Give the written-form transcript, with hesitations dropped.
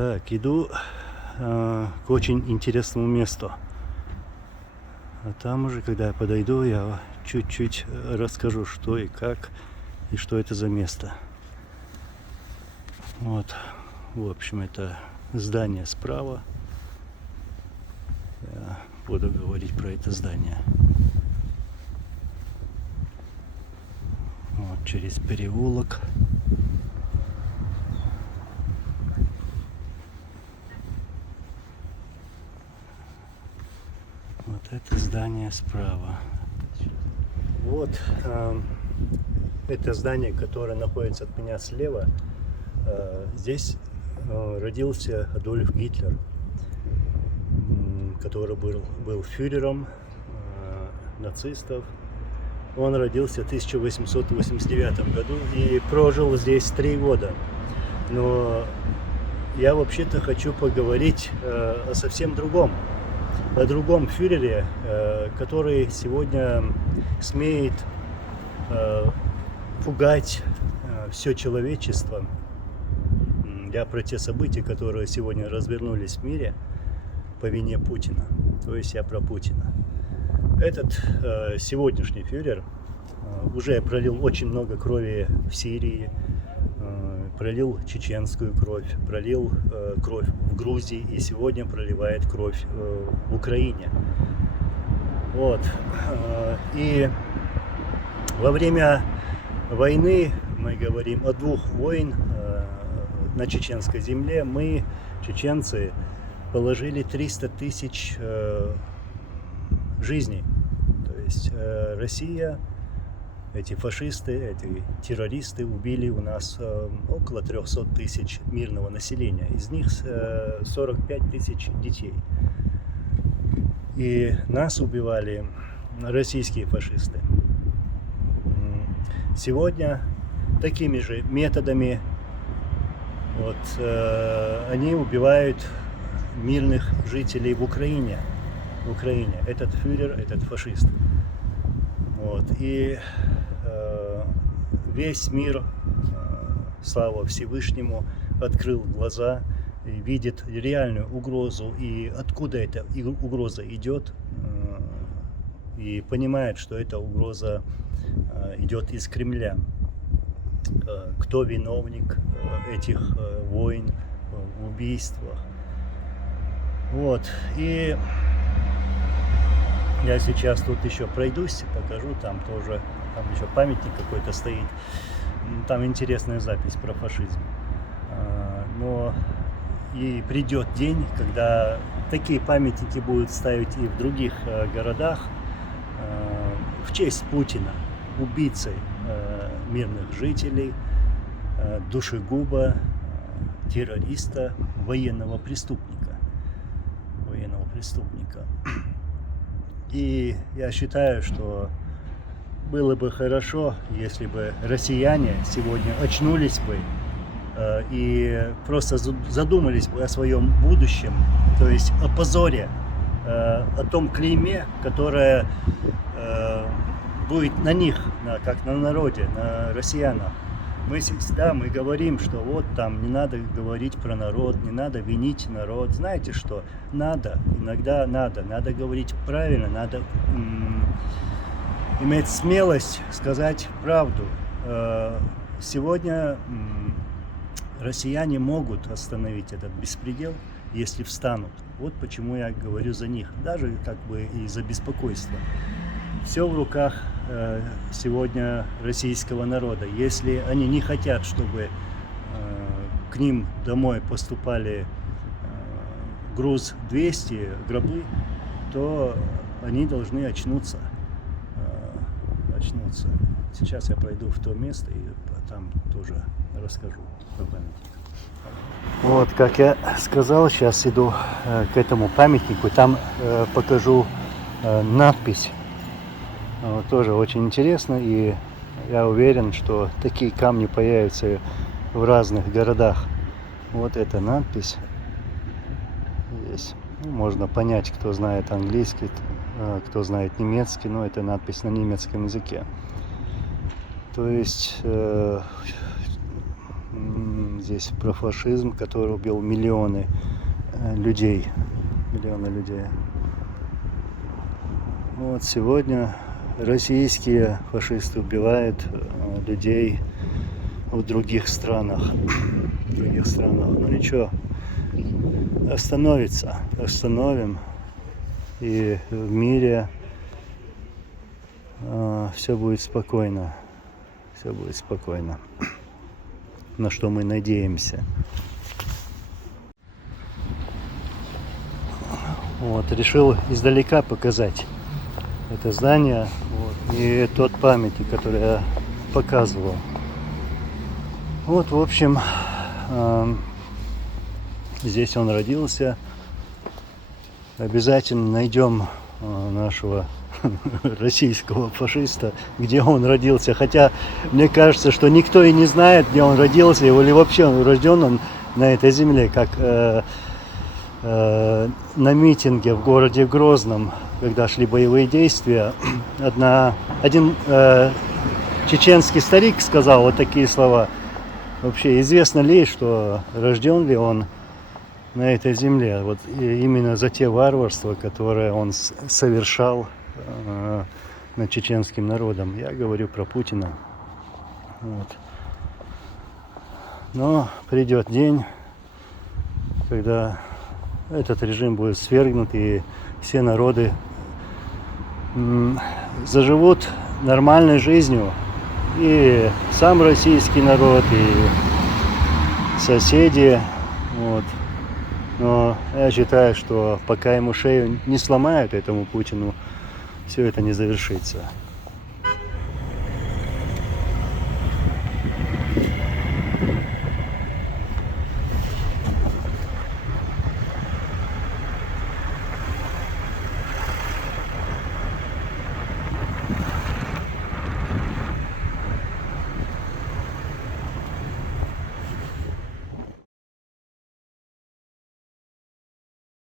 Так, иду к очень интересному месту. А там уже, когда я подойду, я чуть-чуть расскажу, что и как, и что это за место. Вот, в общем, это здание справа. Я буду говорить про это здание. Вот, через переулок. Вот это здание справа. Вот это здание, которое находится от меня слева. Здесь родился Адольф Гитлер, который был фюрером нацистов. Он родился в 1889 году и прожил здесь 3 года. Но я вообще-то хочу поговорить о совсем другом. О другом фюрере, который сегодня смеет пугать все человечество. Я про те события, которые сегодня развернулись в мире по вине Путина. То есть я про Путина. Этот сегодняшний фюрер уже пролил очень много крови в Сирии, пролил чеченскую кровь, пролил кровь в Грузии и сегодня проливает кровь в Украине. Вот. И во время войны, мы говорим о 2 войн на чеченской земле, мы, чеченцы, положили 300 тысяч жизней. То есть Россия, эти фашисты, эти террористы убили у нас около 300 тысяч мирного населения. Из них 45 тысяч детей. И нас убивали российские фашисты. Сегодня такими же методами они убивают мирных жителей в Украине. Этот фюрер, этот фашист. Вот. И весь мир, слава Всевышнему, открыл глаза и видит реальную угрозу и откуда эта угроза идет, и понимает, что эта угроза идет из Кремля. Кто виновник этих войн, убийствах. Вот. И я сейчас тут еще пройдусь, покажу, там еще памятник какой-то стоит. Там интересная запись про фашизм. Но и придет день, когда такие памятники будут ставить и в других городах в честь Путина, убийцы мирных жителей, душегуба, террориста, военного преступника. И я считаю, что было бы хорошо, если бы россияне сегодня очнулись бы и просто задумались бы о своем будущем, то есть о позоре, о том клейме, которое будет на них, как на народе, на россиянах. Мы всегда говорим, что вот там не надо говорить про народ, не надо винить народ. Знаете что? Иногда надо говорить правильно, надо иметь смелость сказать правду. Сегодня россияне могут остановить этот беспредел, если встанут. Вот почему я говорю за них, даже как бы из-за беспокойства. Все в руках сегодня российского народа. Если они не хотят, чтобы к ним домой поступали груз 200, гробы, то они должны очнуться. Сейчас я пройду в то место и там тоже расскажу про памятник. Вот, как я сказал, сейчас иду к этому памятнику, там покажу надпись. Тоже очень интересно, и я уверен, что такие камни появятся в разных городах. Вот эта надпись здесь. Можно понять, кто знает английский, кто знает немецкий, но это надпись на немецком языке. То есть здесь про фашизм, который убил миллионы людей. Миллионы людей. Вот сегодня российские фашисты убивают людей в других странах. Ну ничего, остановим. И в мире все будет спокойно. Все будет спокойно. На что мы надеемся. Вот, решил издалека показать это здание, вот, и тот памятник, который я показывал. Вот, в общем, здесь он родился. Обязательно найдем нашего российского фашиста, где он родился. Хотя мне кажется, что никто и не знает, где он родился, или вообще он рожден он на этой земле, как на митинге в городе Грозном, когда шли боевые действия, один чеченский старик сказал вот такие слова. Вообще известно ли, что рожден ли он на этой земле, вот именно за те варварства, которые он совершал над чеченским народом. Я говорю про Путина. Вот. Но придет день, когда этот режим будет свергнут, и все народы заживут нормальной жизнью. И сам российский народ, и соседи. Вот. Но я считаю, что пока ему шею не сломают, этому Путину, все это не завершится.